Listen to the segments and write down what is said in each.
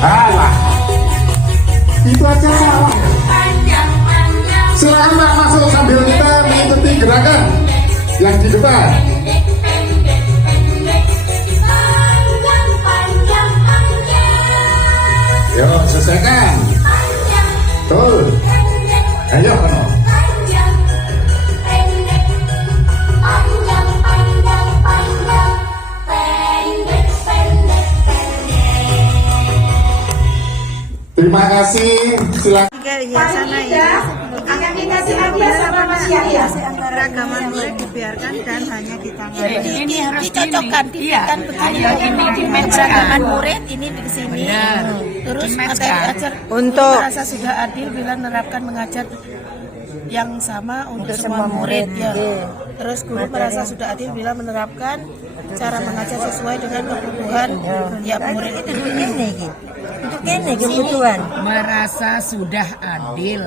Alah, itu aja salah. Silakan Pak masuk sambil kita mengikuti gerakan yang di depan. Yo, selesaikan. Tuh. Ayo, Kono. Terima kasih. Silakan. Ya, sana ya. Akan kita diambil sama Mas Yahya. Keragaman murid dibiarkan dan hanya ditangani. Ini harus Dicocokkan, diberikan begini. Keragaman murid ini di sini. Terus materi ajar Untuk merasa sudah adil bila menerapkan mengajar yang sama untuk semua murid ya. Terus guru merasa sudah adil bila menerapkan cara mengajar sesuai dengan kebutuhan tiap murid. Itu ini untuk ini kebutuhan. merasa sudah adil,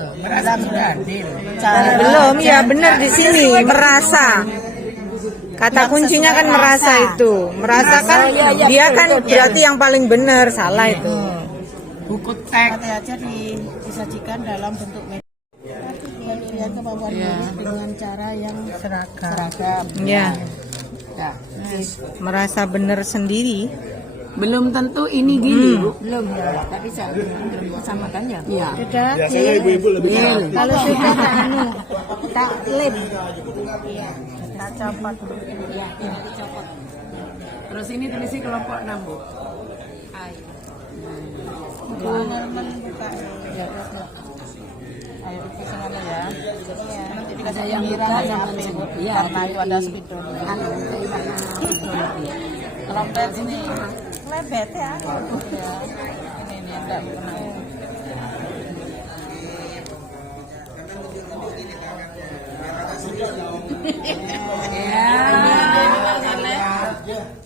Belum, ya benar di sini merasa. Kata kuncinya kan merasa itu. Merasa kan dia kan berarti yang paling benar, salah itu. buku teks. Materi ajar disajikan dalam bentuk media. Lihat kemampuan murid dengan cara yang seragam. Ya, Ya. merasa benar sendiri. Belum tentu ini gini, Bu. Belum ya, tapi belum samakan ya. Iya. Sudah. Biasanya ibu-ibu lebih tahu. Kalau sudah tak lem. Iya, tak copot. Iya, dicopot. Terus ini tulisnya kelompok 6, Bu. Teman-teman buka. Ya, ayo ke sana ya. Nanti dikasih yang buka jangan sibuk. Iya, karena itu ada spidol. Kelompok sini. Lebet ya. Ini enggak pernah.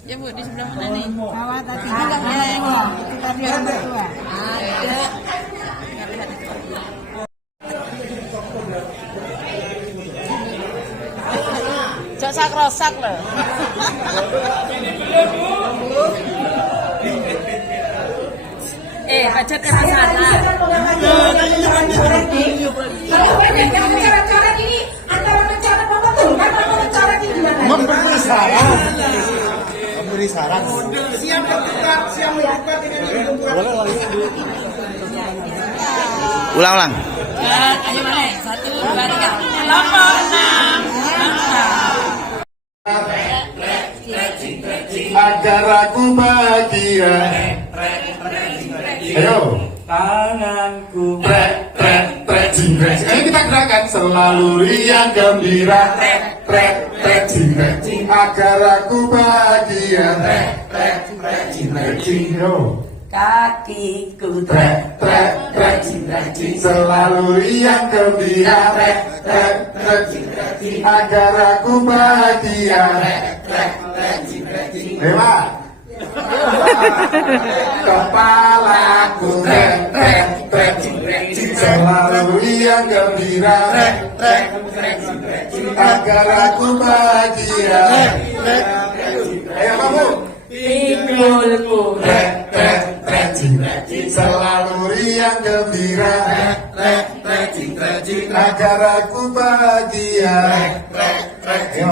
Ya Bu, di sebelah mana nih? Bawah tadi. Enggak ya, kita biar berdua. Ada. Cok sak-rosak loh. Baca ke sana. Kalau cara-cara ini antara cara membetulkan atau cara ini gimana? Memberi saran. Memberi saran. Siap membuka dengan Ulang. Ayo boleh. 1, 2, 3. Kelompok 6. Agar aku bahagia. Ayo. Tanganku Jingret. Ayo kita gerakan selalu riang gembira. Jingret. Agar aku bahagia. Jingret. Yo. kakiku Selalu riang gembira. Agar aku bahagia. Lewat. Kepalaku selalu riang gembira. Agar aku bahagia. Ayo kamu. pinggulku Selalu riang gembira. Agar aku bahagia. Ayo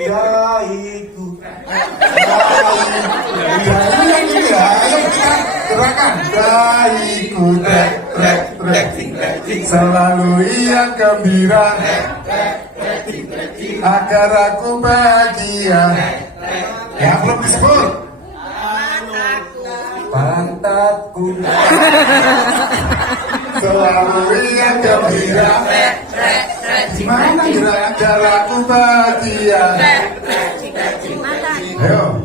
dahiku gerakan dahiku selalu riang gembira. Agar aku bahagia. Yang belum disebut pantatku selalu riang gembira. Gimana agar aku bahagia? Ayo.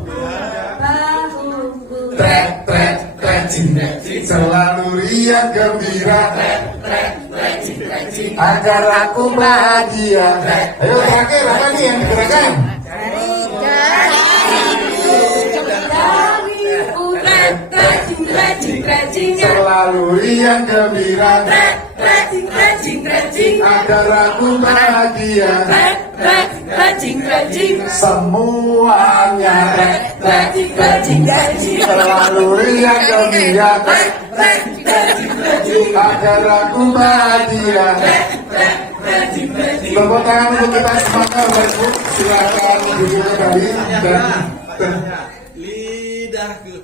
Selalu riang gembira. Agar aku bahagia. Ayo terakhir apa nih yang digerakan? Selalu riang gembira. Agar aku bahagia. rajing, rajing. Semuanya Rajing, rajing, rajing. selalu riang gembira agar aku bahagia. Tepuk tangan untuk kita semuanya, Bapak Ibu. Silakan duduk kembali dan Lidahku.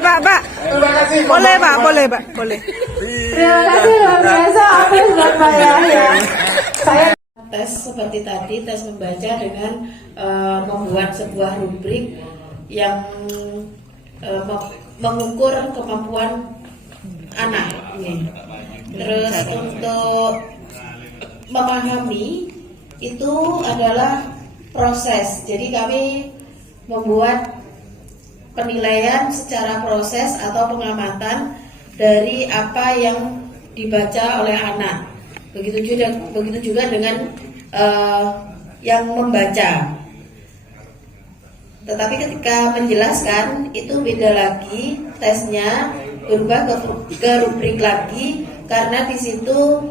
Pak. terima kasih. Boleh, Pak, boleh. Terima kasih luar biasa apa yang sudah bayar ya. Saya Tes seperti tadi, tes membaca dengan membuat sebuah rubrik yang mengukur kemampuan anak. Terus untuk memahami itu adalah proses. Jadi kami membuat penilaian secara proses atau pengamatan dari apa yang dibaca oleh anak. Begitu juga dengan yang membaca. Tetapi ketika menjelaskan itu beda lagi, tesnya berubah ke rubrik lagi karena di situ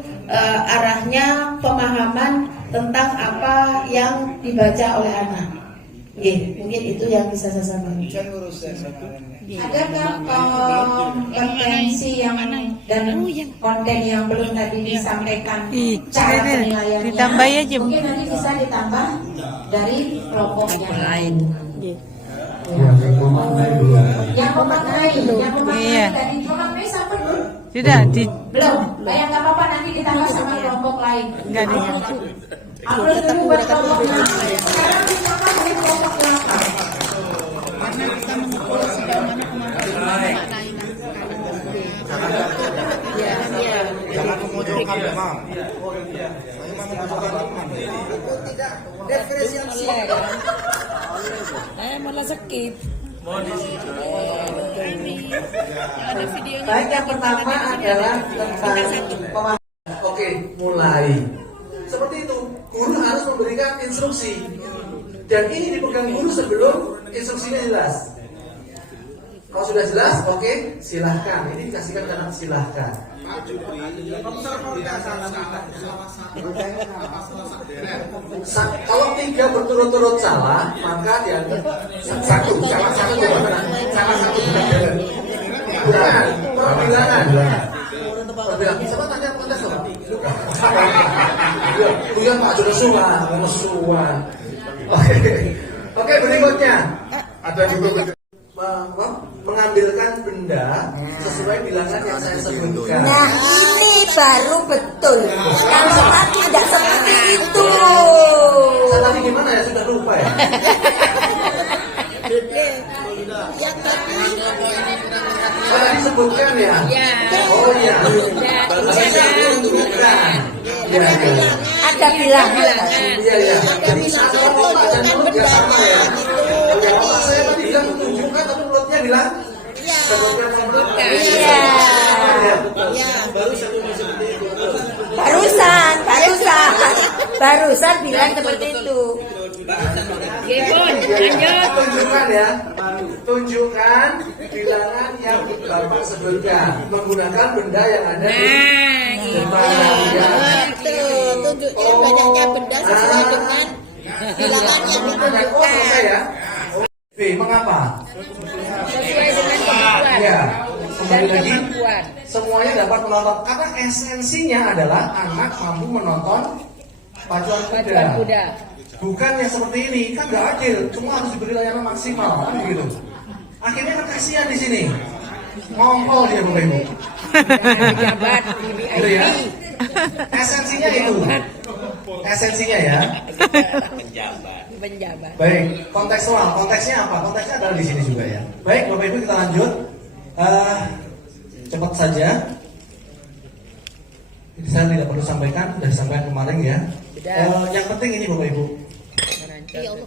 arahnya pemahaman tentang apa yang dibaca oleh anak. Mungkin itu yang bisa saya sampaikan. adakah kompetensi yang dan konten yang belum tadi disampaikan cara penilaiannya? Ditambah aja, Bu. Mungkin nanti bisa ditambah dari kelompok yang lain. Yang memaknai Iya. tadi memaknai sampai belum? Sudah Belum. Yang nggak apa-apa nanti ditambah sama kelompok lain. enggak nih. Aku dulu buat kelompok yang lain. Sekarang ditambah dari kelompok belakang. Jangan memojokkan memang. Saya malah skip. Baik, yang pertama adalah tentang Oke, mulai. Seperti itu, guru harus memberikan instruksi. Dan ini dipegang guru sebelum instruksinya jelas. Kalau sudah jelas, oke, silahkan. Ini dikasihkan ke anak, silahkan. Kalau 3 berturut-turut salah, maka dianggap satu. Bukan, perbilangan. Siapa tanya kontes loh? Bukan Pak Jodosuan. Oke, berikutnya. Ada di mengambilkan benda sesuai bilangan yang saya sebutkan. Nah, ini baru betul. Kalau tadi tidak seperti itu. Saya tadi gimana ya? Sudah lupa ya? Saya tadi sebutkan ya? Oh iya. Bukan. Iya. Ada bilangan. Iya. Jadi saya otak dan mulut ya sama ya. Otak saya tadi bilang menunjukkan tapi mulutnya bilang Iya. Barusan bilang seperti itu. Tunjukkan ya. Tunjukkan bilangan yang Bapak sebutkan menggunakan benda yang ada di depan. Tunjukkan banyaknya benda sesuai dengan bilangan yang ditunjukkan. Selesai ya. B, mengapa? Ya, kembali lagi. Semuanya dapat menonton karena esensinya adalah anak mampu menonton pacuan kuda. Bukan yang seperti ini, kan nggak adil. Semua harus diberi layanan maksimal, kan begitu. Akhirnya kan kasihan di sini. Ngongkol dia Bapak Ibu. Gitu ya. Esensinya itu. Esensinya ya. Baik, kontekstual. Konteksnya apa? Konteksnya adalah di sini juga ya. Baik, Bapak Ibu kita lanjut. Cepat saja. Saya tidak perlu sampaikan, sudah disampaikan kemarin ya. Yang penting ini Bapak Ibu.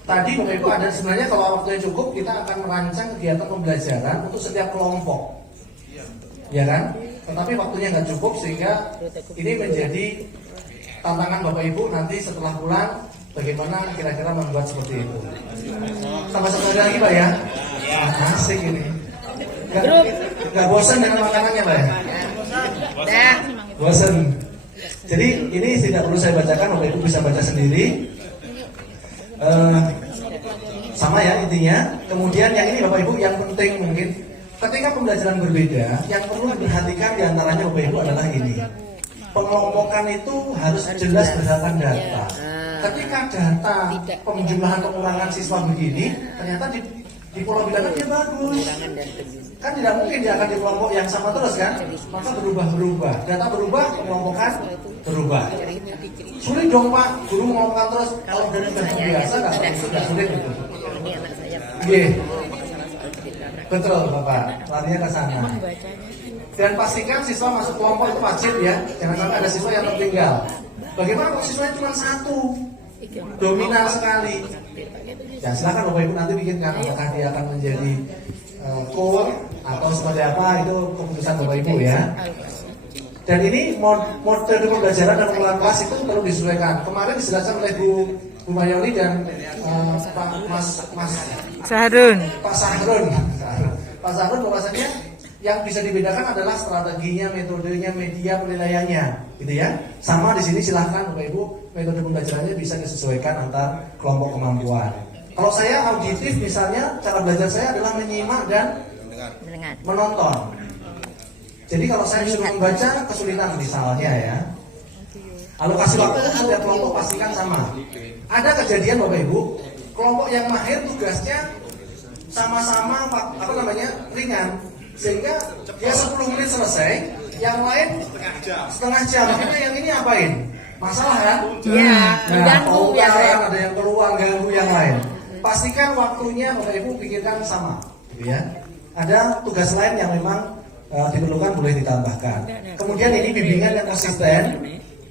Tadi Bapak Ibu ada sebenarnya kalau waktunya cukup kita akan merancang kegiatan pembelajaran untuk setiap kelompok. Ya kan? Tetapi waktunya nggak cukup sehingga ini menjadi tantangan Bapak Ibu nanti setelah pulang bagaimana kira-kira membuat seperti itu. Tambah satu lagi Pak ya. Asik ini. Gak bosan dengan makanannya Pak ya? Bosen. Jadi ini tidak perlu saya bacakan, Bapak Ibu bisa baca sendiri. Sama ya intinya. Kemudian yang ini Bapak Ibu yang penting mungkin ketika pembelajaran berbeda, yang perlu diperhatikan diantaranya Bapak Ibu adalah ini. Pengelompokan itu harus jelas berdasarkan data. Ketika data penjumlahan pengurangan siswa begini, ternyata di pola bilangan dia bagus. Kan tidak mungkin dia akan di kelompok yang sama terus kan? Maka berubah-berubah. Data berubah, pengelompokan berubah. Sulit dong Pak, guru mengelompokkan terus. Kalau dari biasa nggak sulit gitu. Iya. Betul Bapak, larinya ke sana. Dan pastikan siswa masuk kelompok itu wajib ya. Jangan sampai ada siswa yang tertinggal. Bagaimana kalau siswanya cuma satu? Dominan sekali. Ya silakan Bapak Ibu nanti bikinkan apakah dia akan menjadi core atau seperti apa, itu keputusan Bapak Ibu ya. Dan ini metode pembelajaran dan pengelolaan kelas itu perlu disesuaikan. Kemarin dijelaskan oleh Bu Mayoli dan Pak Sahrun bahwasanya yang bisa dibedakan adalah strateginya, metodenya, media penilaiannya, gitu ya. Sama di sini silahkan Bapak Ibu metode pembelajarannya bisa disesuaikan antar kelompok kemampuan. Kalau saya auditif misalnya, cara belajar saya adalah menyimak dan menonton. Jadi kalau saya suruh membaca kesulitan misalnya ya. Alokasi waktu setiap kelompok pastikan sama. Ada kejadian Bapak Ibu, kelompok yang mahir tugasnya sama-sama ringan, sehingga dia 10 menit selesai, yang lain setengah jam. Akhirnya yang ini apain? Masalah kan? Iya, mengganggu ya. Ada yang keluar ganggu yang lain. Pastikan waktunya Bapak Ibu pikirkan sama, gitu ya. Ada tugas lain yang memang diperlukan boleh ditambahkan. Kemudian ini bimbingan yang konsisten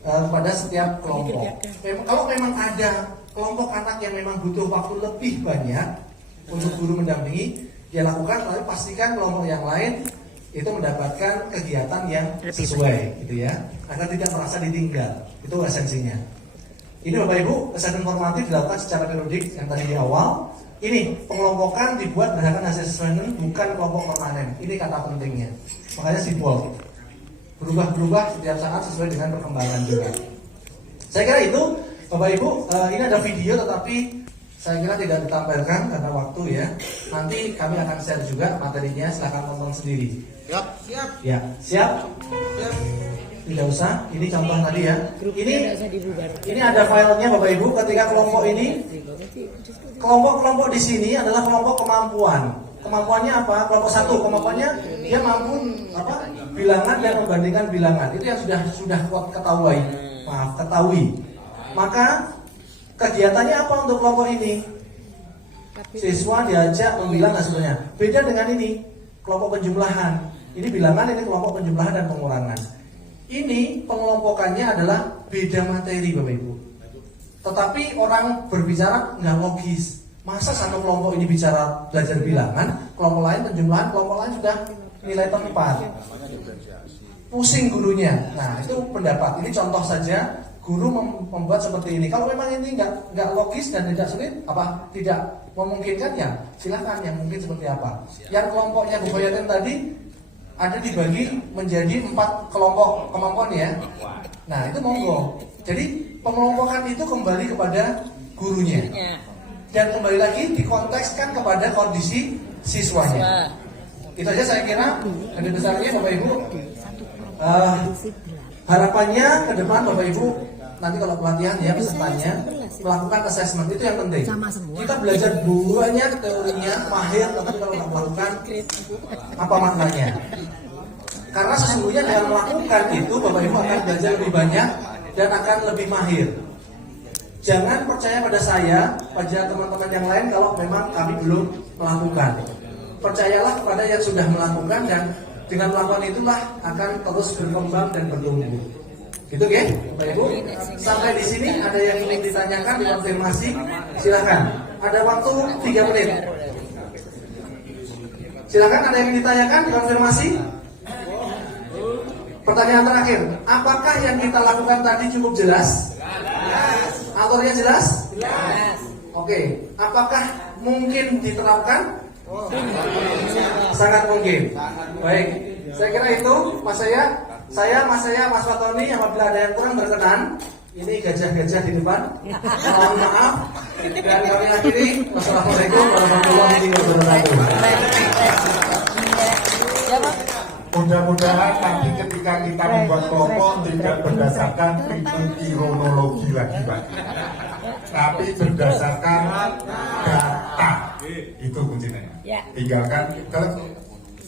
kepada setiap kelompok. Kalau memang ada kelompok anak yang memang butuh waktu lebih banyak untuk guru mendampingi, dia lakukan, lalu pastikan kelompok yang lain itu mendapatkan kegiatan yang sesuai, gitu ya, agar tidak merasa ditinggal. Itu esensinya. Ini Bapak Ibu, assessment formatif dilakukan secara periodik yang tadi di awal. Ini pengelompokan dibuat berdasarkan hasil assessment, bukan kelompok permanen. Ini kata pentingnya. Makanya simbol. Berubah-berubah setiap saat sesuai dengan perkembangan juga. Saya kira itu, Bapak Ibu, ini ada video tetapi saya kira tidak ditampilkan karena waktu ya. Nanti kami akan share juga materinya, silahkan tonton sendiri. Siap. Ya, siap? Tidak usah, ini contoh tadi ya. Ini ada filenya Bapak Ibu. Ketika kelompok ini, kelompok di sini adalah kelompok kemampuan. Kemampuannya apa? Kelompok 1 kemampuannya dia mampu bilangan dan membandingkan bilangan. Itu yang sudah ketahui. Maka kegiatannya apa untuk kelompok ini? Siswa diajak membilang hasilnya. Beda dengan ini, kelompok penjumlahan. Ini bilangan, ini kelompok penjumlahan dan pengurangan. Ini pengelompokannya adalah beda materi Bapak Ibu. Tetapi orang berbicara nggak logis. Masa satu kelompok ini bicara belajar bilangan, kelompok lain penjumlahan, kelompok lain sudah nilai tempat. Pusing gurunya. Nah itu pendapat. Ini contoh saja. Guru membuat seperti ini. Kalau memang ini nggak logis dan tidak sulit, tidak memungkinkan ya silakan yang mungkin seperti apa. Yang kelompoknya Bu Bayatin tadi ada dibagi menjadi 4 kelompok kemampuan ya. Nah itu monggo. Jadi pengelompokan itu kembali kepada gurunya dan kembali lagi dikontekskan kepada kondisi siswanya. Itu aja saya kira. Ada besarnya Bapak Ibu. Harapannya ke depan Bapak Ibu nanti kalau pelatihan ya pesertanya melakukan assessment itu yang penting. Kita belajar banyak teorinya mahir, tapi kalau nggak melakukan apa maknanya? Karena sesungguhnya dengan melakukan itu Bapak Ibu akan belajar lebih banyak dan akan lebih mahir. Jangan percaya pada saya, pada teman-teman yang lain kalau memang kami belum melakukan. Percayalah kepada yang sudah melakukan dan dengan melakukan itulah akan terus berkembang dan bertumbuh. Gitu ya, Bapak Ibu. Sampai di sini ada yang ingin ditanyakan, dikonfirmasi, silakan. Ada waktu 3 menit. Silakan, ada yang ditanyakan, dikonfirmasi. Pertanyaan terakhir, apakah yang kita lakukan tadi cukup jelas? Alurnya jelas? Oke, apakah mungkin diterapkan? Sangat mungkin. Baik, saya kira itu Mas saya. saya, Mas Fatoni, apabila ada yang kurang berkenan, ini gajah-gajah di depan. Mohon maaf. Dan kami akhiri. Wassalamualaikum warahmatullahi wabarakatuh. Mudah-mudahan nanti ketika kita membuat kelompok tidak berdasarkan kronologi lagi Pak, tapi berdasarkan data. Itu kuncinya. Tinggalkan kalau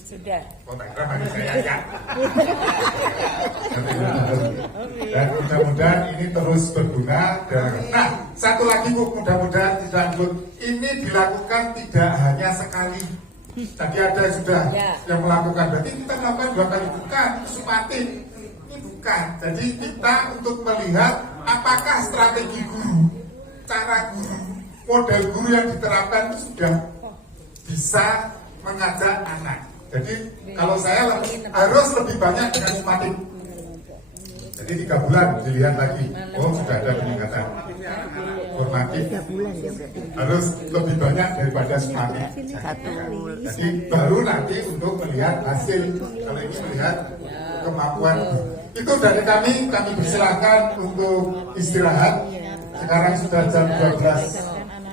sudah fotogram bagi saya ya. Dan mudah-mudahan ini terus berguna. Nah, satu lagi Bu, mudah-mudahan tidak ini dilakukan tidak hanya sekali. Tadi ada sudah yang melakukan, berarti kita melakukan 2 kali, bukan supatin, ini bukan. Jadi kita untuk melihat apakah strategi guru, cara guru, model guru yang diterapkan itu sudah bisa mengajak anak. Jadi kalau saya harus lebih banyak dengan supatin. Jadi 3 bulan dilihat lagi, oh sudah ada peningkatan. Formatif harus lebih banyak daripada sumatif. Jadi baru nanti untuk melihat hasil. Kalau ini melihat kemampuan. Itu dari kami persilahkan untuk istirahat. Sekarang sudah jam 12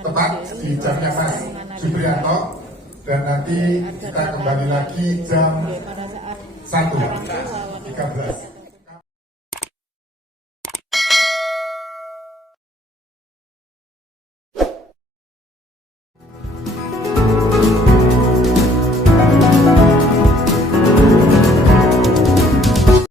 tepat di jamnya Mas Supriyanto, dan nanti kita kembali lagi jam 1:13.